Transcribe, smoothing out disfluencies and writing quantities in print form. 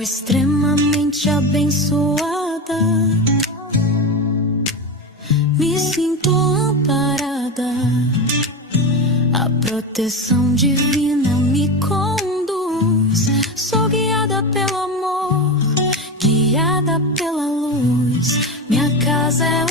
Sou extremamente abençoada, me sinto amparada, a proteção divina me conduz. Sou guiada pelo amor, guiada pela luz. Minha casa é